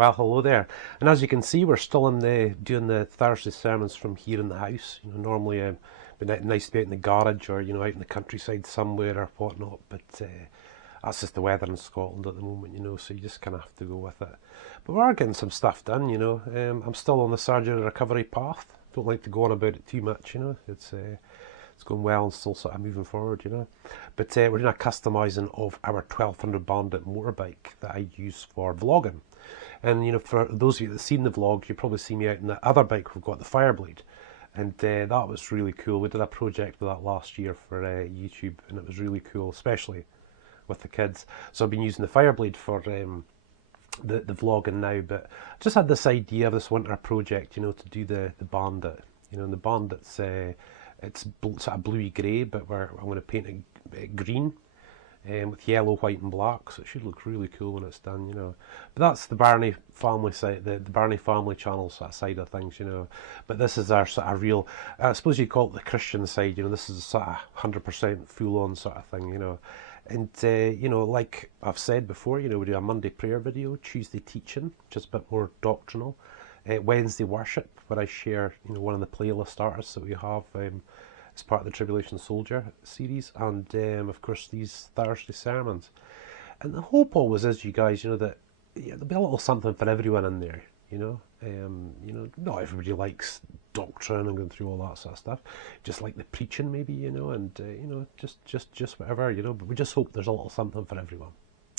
Well, hello there. And as you can see, we're still doing the Thursday sermons from here in the house. Normally it'd be nice to be out in the garage or out in the countryside somewhere or whatnot. But that's just the weather in Scotland at the moment, So you just kind of have to go with it. But we are getting some stuff done, I'm still on the surgery recovery path. Don't like to go on about it too much, It's going well and still sort of moving forward, But we're doing a customising of our 1200 bandit motorbike that I use for vlogging. And for those of you that have seen the vlog, you've probably seen me out in the other bike we've got, the Fireblade. And that was really cool. We did a project with that last year for YouTube, and it was really cool, especially with the kids. So I've been using the Fireblade for the vlogging now, but I just had this idea of this winter project, to do the Bandit. And the Bandit's it's sort of bluey grey, but I'm going to paint it green. With yellow, white and black, so it should look really cool when it's done, But that's the Birnie family side, the Birnie family channel sort of side of things, But this is our sort of real, I suppose you call it the Christian side, This is a sort of 100% full-on sort of thing, And, like I've said before, we do a Monday prayer video, Tuesday teaching, which is a bit more doctrinal, Wednesday worship, where I share, one of the playlist artists that we have, as part of the Tribulation Soldier series, and of course these Thursday sermons. And the hope always is, you guys, that there'll be a little something for everyone in there. Not everybody likes doctrine and going through all that sort of stuff. Just like the preaching, maybe, and just whatever, But we just hope there's a little something for everyone.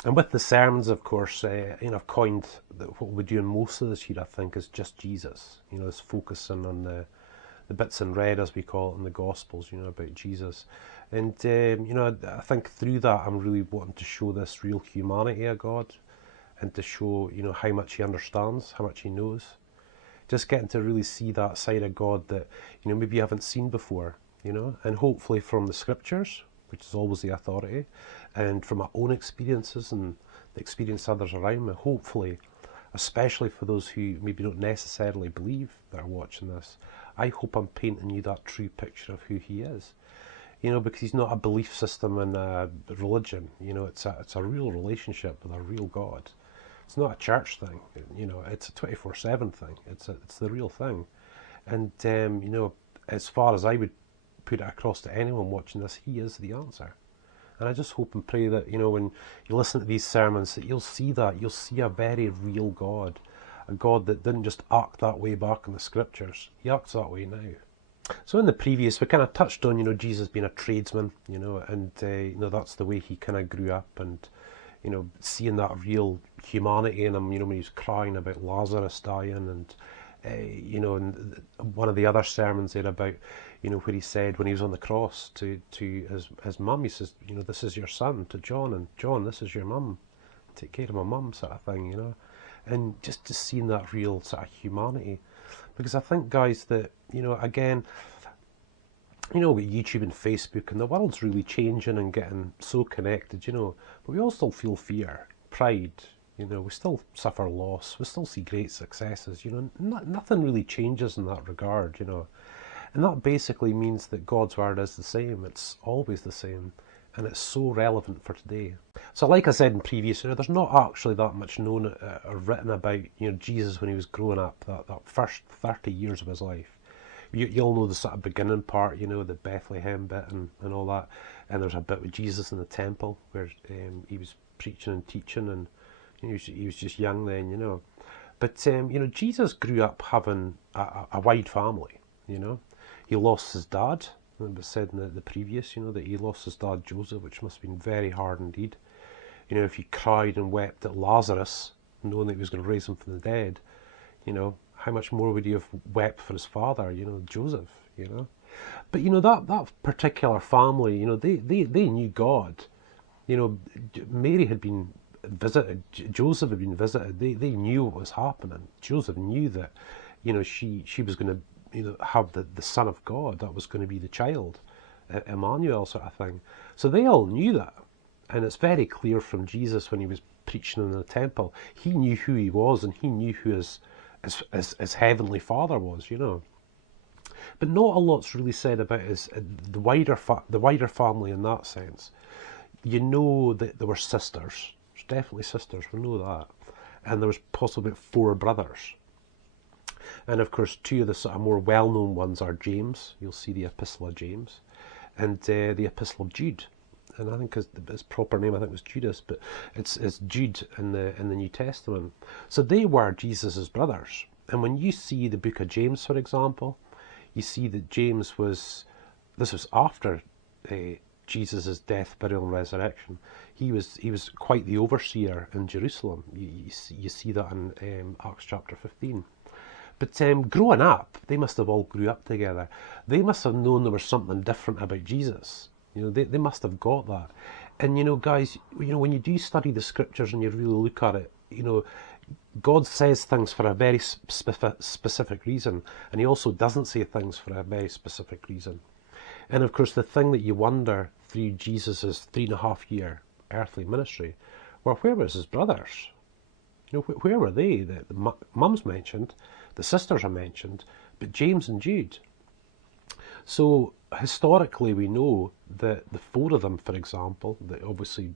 And with the sermons, of course, I've coined that what we're doing most of this year, I think, is just Jesus. It's focusing on the bits in red, as we call it, in the Gospels, about Jesus. And, I think through that I'm really wanting to show this real humanity of God, and to show, how much he understands, how much he knows. Just getting to really see that side of God that, maybe you haven't seen before, and hopefully from the scriptures, which is always the authority, and from my own experiences and the experience of others around me, hopefully, especially for those who maybe don't necessarily believe that are watching this, I hope I'm painting you that true picture of who he is. Because he's not a belief system and a religion. It's a real relationship with a real God. It's not a church thing. It's a 24/7 thing. It's the real thing. And as far as I would put it across to anyone watching this, he is the answer. And I just hope and pray that, when you listen to these sermons, that you'll see a very real God. A God that didn't just act that way back in the scriptures. He acts that way now. So in the previous, we kind of touched on, Jesus being a tradesman, and, that's the way he kind of grew up, and, seeing that real humanity in him, when he was crying about Lazarus dying, and, and one of the other sermons there about, where he said when he was on the cross to his mum, he says, this is your son, to John, and John, this is your mum. Take care of my mum, sort of thing, And just seeing that real sort of humanity. Because I think, guys, that, again, with YouTube and Facebook, and the world's really changing and getting so connected, but we all still feel fear, pride, we still suffer loss, we still see great successes, nothing really changes in that regard, And that basically means that God's word is the same, it's always the same. And it's so relevant for today. So like I said in previous, there's not actually that much known or written about, Jesus when he was growing up, that first 30 years of his life. You'll know the sort of beginning part, the Bethlehem bit and all that. And there's a bit with Jesus in the temple where he was preaching and teaching, and he was just young then, But, Jesus grew up having a wide family, He lost his dad. It was said in the previous, that he lost his dad Joseph, which must have been very hard indeed. If he cried and wept at Lazarus, knowing that he was going to raise him from the dead, how much more would he have wept for his father, Joseph, But, that particular family, they knew God. Mary had been visited, Joseph had been visited, they knew what was happening. Joseph knew that, she was going to have the Son of God, that was going to be the child, Emmanuel sort of thing. So they all knew that, and it's very clear from Jesus when he was preaching in the temple. He knew who he was, and he knew who his heavenly Father was, But not a lot's really said about the wider family in that sense. That there were sisters. There's definitely sisters. We know that. and there was possibly about 4 brothers. And of course, 2 of the sort of more well-known ones are James. You'll see the Epistle of James, and the Epistle of Jude. And I think his proper name, I think, was Judas, but it's Jude in the New Testament. So they were Jesus's brothers. And when you see the book of James, for example, you see that James was, this was after Jesus' death, burial, and resurrection. He was quite the overseer in Jerusalem. You see that in Acts chapter 15. But growing up, they must have all grew up together. They must have known there was something different about Jesus. You know, they must have got that. And, you know, guys, you know, when you do study the scriptures and you really look at it, you know, God says things for a very specific reason. And he also doesn't say things for a very specific reason. And, of course, the thing that you wonder through Jesus' 3.5-year earthly ministry, well, where was his brothers? You know, where were they? The mum's mentioned, the sisters are mentioned, but James and Jude. So historically we know that the 4 of them, for example, that obviously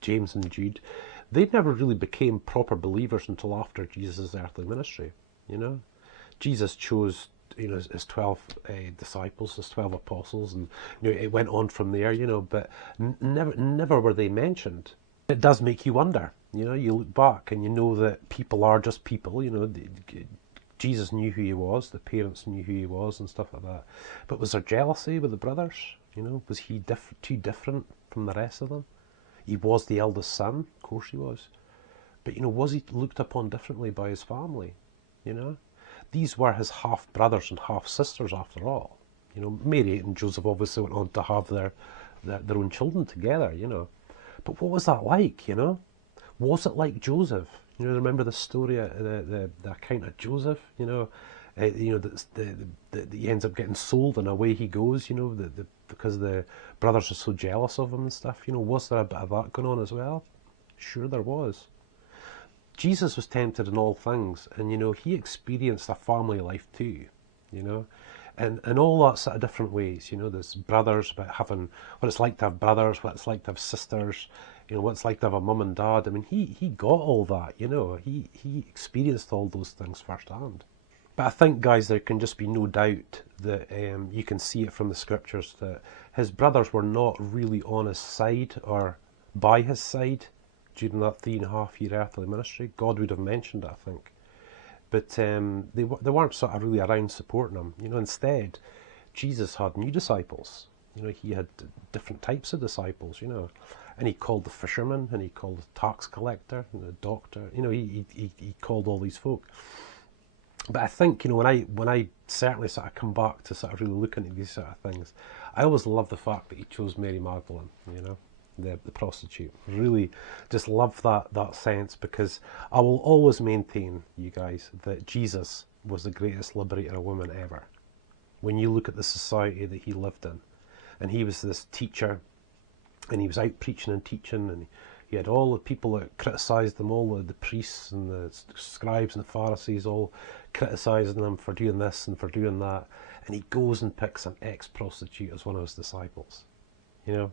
James and Jude, they never really became proper believers until after Jesus' earthly ministry. You know, Jesus chose, you know, his 12 disciples, his 12 apostles, and you know, it went on from there. You know, but never were they mentioned. It does make you wonder. You know, you look back and you know that people are just people. You know, Jesus knew who he was, the parents knew who he was, and stuff like that. But was there jealousy with the brothers? You know, was he too different from the rest of them? He was the eldest son, of course he was. But, you know, was he looked upon differently by his family? You know, these were his half brothers and half sisters after all. You know, Mary and Joseph obviously went on to have their own children together. You know, but what was that like? You know, was it like Joseph? You know, remember the story, the account of Joseph. You know, he ends up getting sold, and away he goes. You know, because the brothers are so jealous of him and stuff. You know, was there a bit of that going on as well? Sure, there was. Jesus was tempted in all things, and you know, he experienced a family life too. You know, and all that sort of different ways. You know, there's brothers, about having what it's like to have brothers, what it's like to have sisters. You know, what it's like to have a mum and dad. I mean, he got all that. You know, he experienced all those things firsthand. But I think, guys, there can just be no doubt that you can see it from the scriptures that his brothers were not really on his side or by his side during that 3.5-year earthly ministry. God would have mentioned it, I think. But they weren't sort of really around supporting him. You know, instead, Jesus had new disciples. You know, he had different types of disciples, you know. And he called the fisherman, and he called the tax collector, and the doctor. You know, he called all these folk. But I think, you know, when I certainly sort of come back to sort of really looking at these sort of things, I always love the fact that he chose Mary Magdalene, you know, the prostitute. Really just love that sense, because I will always maintain, you guys, that Jesus was the greatest liberator of women ever. When you look at the society that he lived in, and he was this teacher, and he was out preaching and teaching, and he had all the people that criticised him, all the priests and the scribes and the Pharisees all criticising him for doing this and for doing that. And he goes and picks an ex-prostitute as one of his disciples. You know,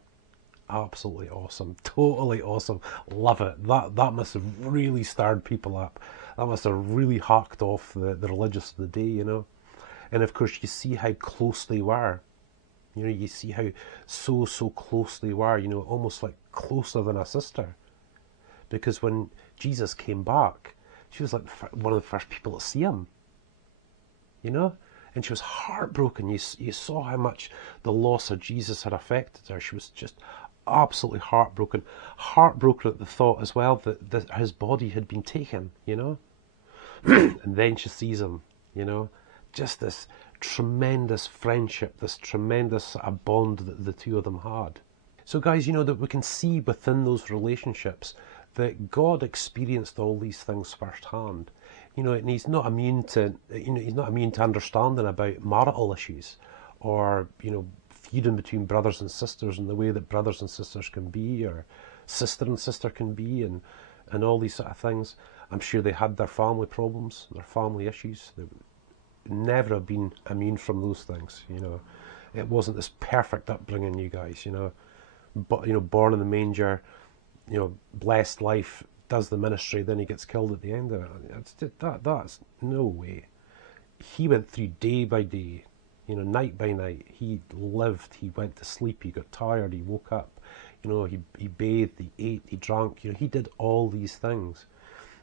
absolutely awesome, totally awesome, love it. That must have really stirred people up. That must have really hacked off the religious of the day, you know. And of course, you see how close they were. You know, you see how so close they were, you know, almost like closer than a sister. Because when Jesus came back, she was like one of the first people to see him, you know? And she was heartbroken. You saw how much the loss of Jesus had affected her. She was just absolutely heartbroken. Heartbroken at the thought as well that his body had been taken, you know? And then she sees him, you know? Just this tremendous friendship, this tremendous bond that the two of them had. So guys, you know, that we can see within those relationships that God experienced all these things firsthand. You know, and he's not immune to, you know, he's not immune to understanding about marital issues, or, you know, feuding between brothers and sisters, and the way that brothers and sisters can be, or sister and sister can be, and all these sort of things. I'm sure they had their family problems, their family issues. They never have been immune from those things, you know. It wasn't this perfect upbringing, you guys, you know. But, you know, born in the manger, you know, blessed life, does the ministry, then he gets killed at the end of it. That's no way. He went through day by day, you know, night by night. He lived, he went to sleep, he got tired, he woke up, you know, he bathed, he ate, he drank, you know, he did all these things.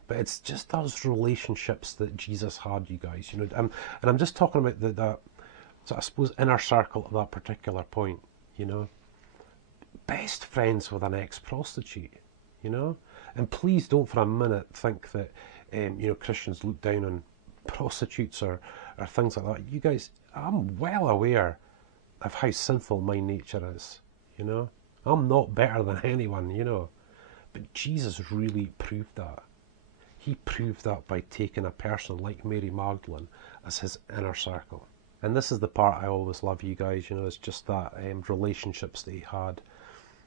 But it's just those relationships that Jesus had, you guys, you know. And I'm just talking about that, so I suppose, inner circle at that particular point, you know. Best friends with an ex-prostitute, you know. And please don't for a minute think that, you know, Christians look down on prostitutes or things like that. You guys, I'm well aware of how sinful my nature is, you know. I'm not better than anyone, you know. But Jesus really proved that. He proved that by taking a person like Mary Magdalene as his inner circle. And this is the part I always love, you guys, you know, it's just that relationships that he had.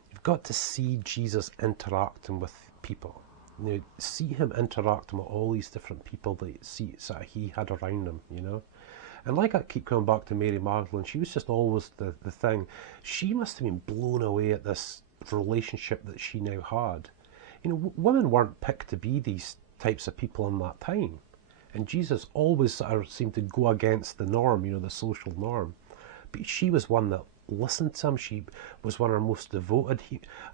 You've got to see Jesus interacting with people. You know, see him interacting with all these different people that he had around him, you know. And like I keep coming back to Mary Magdalene, she was just always the thing. She must have been blown away at this relationship that she now had. You know, women weren't picked to be these types of people in that time. And Jesus always sort of seemed to go against the norm, you know, the social norm. But she was one that listened to him. She was one of her most devoted.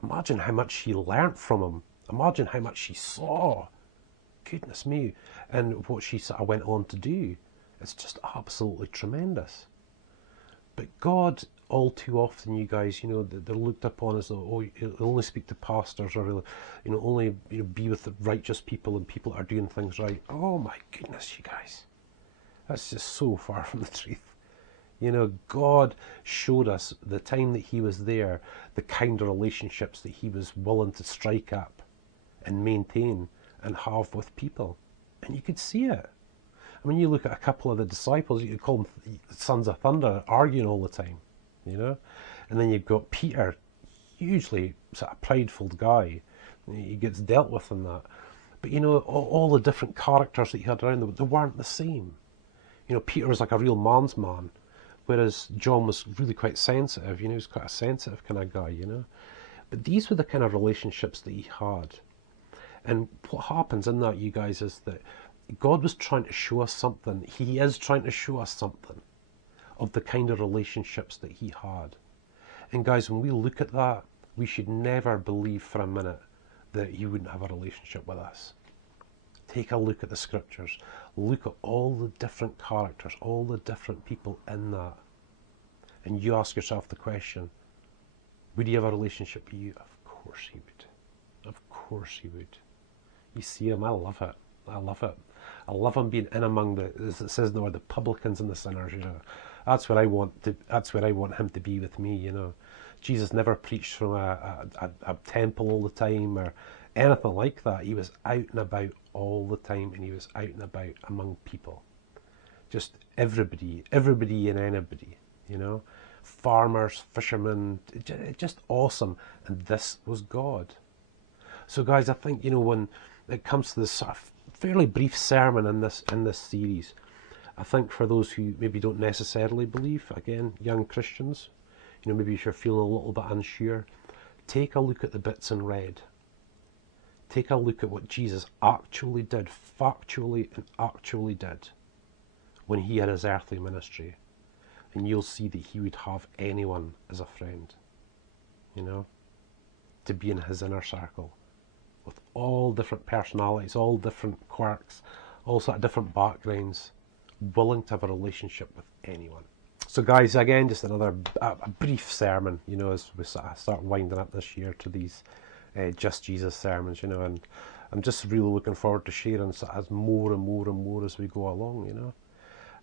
Imagine how much she learnt from him. Imagine how much she saw. Goodness me. And what she sort of went on to do. It's just absolutely tremendous. But God, all too often, you guys, you know, they're looked upon as, oh, you'll only speak to pastors, or, you know, only, you know, be with the righteous people and people that are doing things right. Oh my goodness, you guys. That's just so far from the truth. You know, God showed us the time that he was there, the kind of relationships that he was willing to strike up and maintain and have with people. And you could see it. I mean, you look at a couple of the disciples, you could call them sons of thunder, arguing all the time, you know. And then you've got Peter, hugely sort of prideful guy. He gets dealt with in that. But, you know, all the different characters that he had around them, they weren't the same. You know, Peter was like a real man's man, whereas John was really quite sensitive. You know, he was quite a sensitive kind of guy, you know. But these were the kind of relationships that he had. And what happens in that, you guys, is that God was trying to show us something. He is trying to show us something of the kind of relationships that he had. And guys, when we look at that, we should never believe for a minute that he wouldn't have a relationship with us. Take a look at the scriptures. Look at all the different characters, all the different people in that. And you ask yourself the question, would he have a relationship with you? Of course he would. Of course he would. You see him, I love it. I love it. I love him being in among the, as it says now, the publicans and the sinners, you know. That's where I want him to be with me, you know. Jesus never preached from a temple all the time or anything like that. He was out and about all the time, and he was out and about among people. Just everybody and anybody, you know. Farmers, fishermen, just awesome. And this was God. So guys, I think, you know, when it comes to this sort of fairly brief sermon in this series, I think for those who maybe don't necessarily believe, again, young Christians, you know, maybe if you're feeling a little bit unsure, take a look at the bits in red. Take a look at what Jesus actually did, factually and actually did, when he had his earthly ministry. And you'll see that he would have anyone as a friend, you know, to be in his inner circle, with all different personalities, all different quirks, all sort of different backgrounds, willing to have a relationship with anyone. So guys, again, just another a brief sermon, you know, as we sort of start winding up this year to these Just Jesus sermons, you know, and I'm just really looking forward to sharing sort of more and more and more as we go along, you know.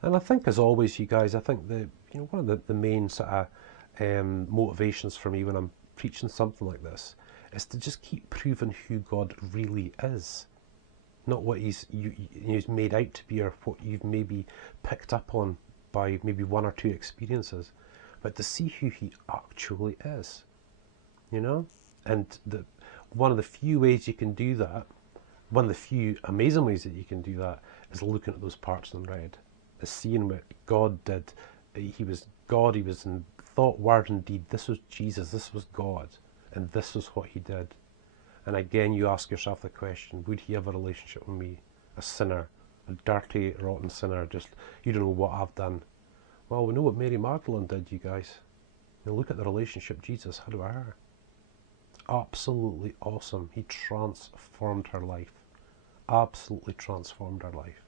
And I think, as always, you guys, I think that, you know, one of the main sort of motivations for me when I'm preaching something like this is to just keep proving who God really is, not what he's made out to be, or what you've maybe picked up on by maybe one or two experiences, but to see who he actually is, you know. And one of the few ways you can do that, one of the few amazing ways that you can do that, is looking at those parts in red, is seeing what God did. He was God, he was in thought, word and deed. This was Jesus, this was God, and this was what he did. And again, you ask yourself the question, would he have a relationship with me? A sinner, a dirty, rotten sinner, just, you don't know what I've done. Well, we know what Mary Magdalene did, you guys. You look at the relationship Jesus had with her. Absolutely awesome. He transformed her life. Absolutely transformed her life.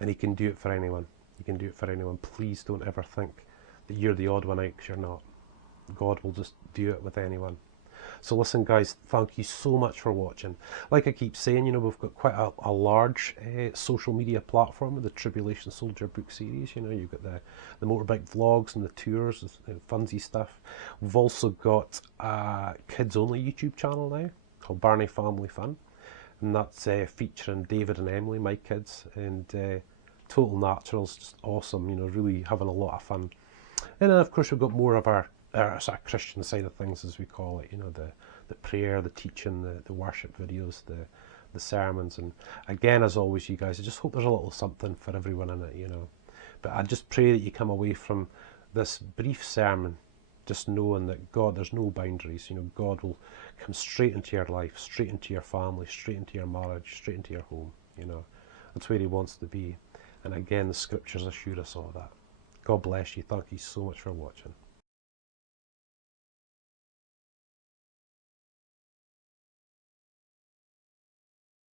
And he can do it for anyone. He can do it for anyone. Please don't ever think that you're the odd one out, because you're not. God will just do it with anyone. So listen, guys, thank you so much for watching. Like I keep saying, you know, we've got quite a large social media platform with the Tribulation Soldier book series. You know, you've got the motorbike vlogs and the tours, and funsy stuff. We've also got a kids-only YouTube channel now called Birnie Family Fun. And that's featuring David and Emily, my kids, and total naturals, just awesome, you know, really having a lot of fun. And then, of course, we've got more of our sort of Christian side of things, as we call it, you know, the prayer, the teaching, the worship videos, the sermons. And again, as always, you guys, I just hope there's a little something for everyone in it, you know. But I just pray that you come away from this brief sermon just knowing that God, there's no boundaries. You know, God will come straight into your life, straight into your family, straight into your marriage, straight into your home. You know, that's where he wants to be. And again, the scriptures assure us all that. God bless you. Thank you so much for watching.